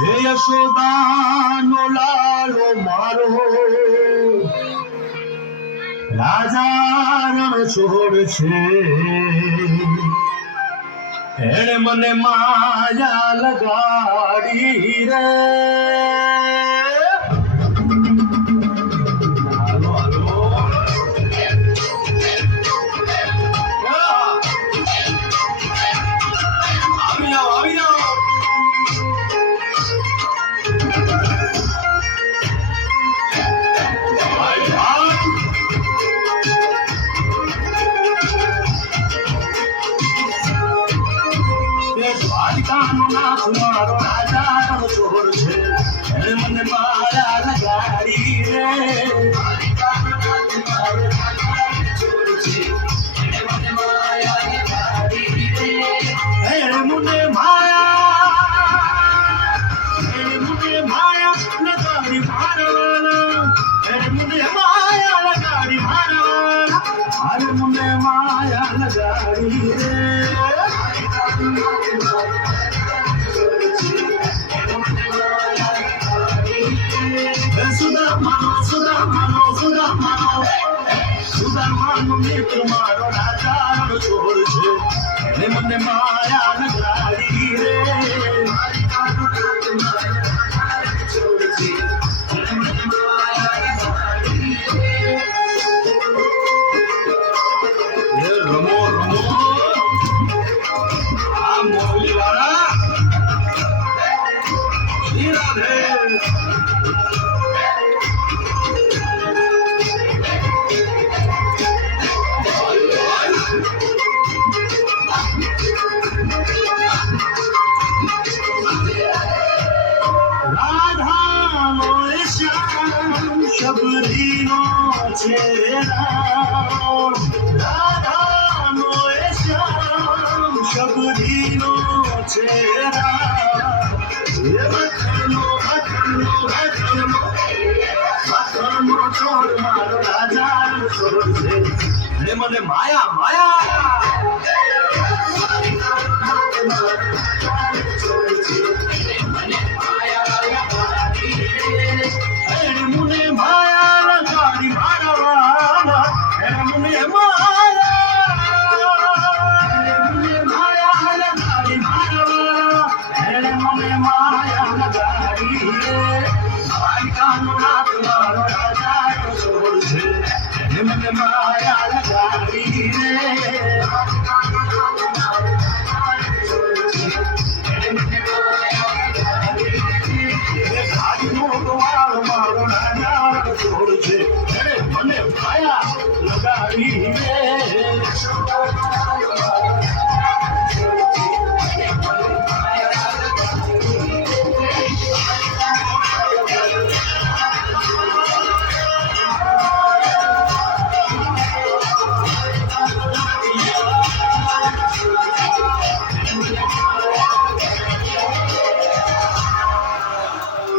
હે યશોદાનો લાલો મારો રાજા રણ છોડ છે એણે મને માયા લગાડી રે હાલો હાલો આવી જાઓ આવી જાઓ દ્વારિકાનો નાથ મારો રાજા રણ છોડ છે એણે મને માયા લગાડી રે દ્વારિકાનો નાથ મારો રાજા રણ છોડ છે એણે મને માયા લગાડી રે એણે મને માયા લગાડી મારવાના એણે મને માયા લગાડી મારવાના અરે મને માયા લગાડી રે સુદામાનો મિત્ર મારો રાજા રણ છોડ છે એને મને માયા લગાડી રે રમો રમો આ મોરલી વાળા શ્રી રાધે રાધાનો શ્યામ શબરીનો ચહેરા રાધાનો શ્યામ શબરીનો ચહેરા મખણનો છોડ મારો રાજા છોડ છે ને મને માયા માયા Mama.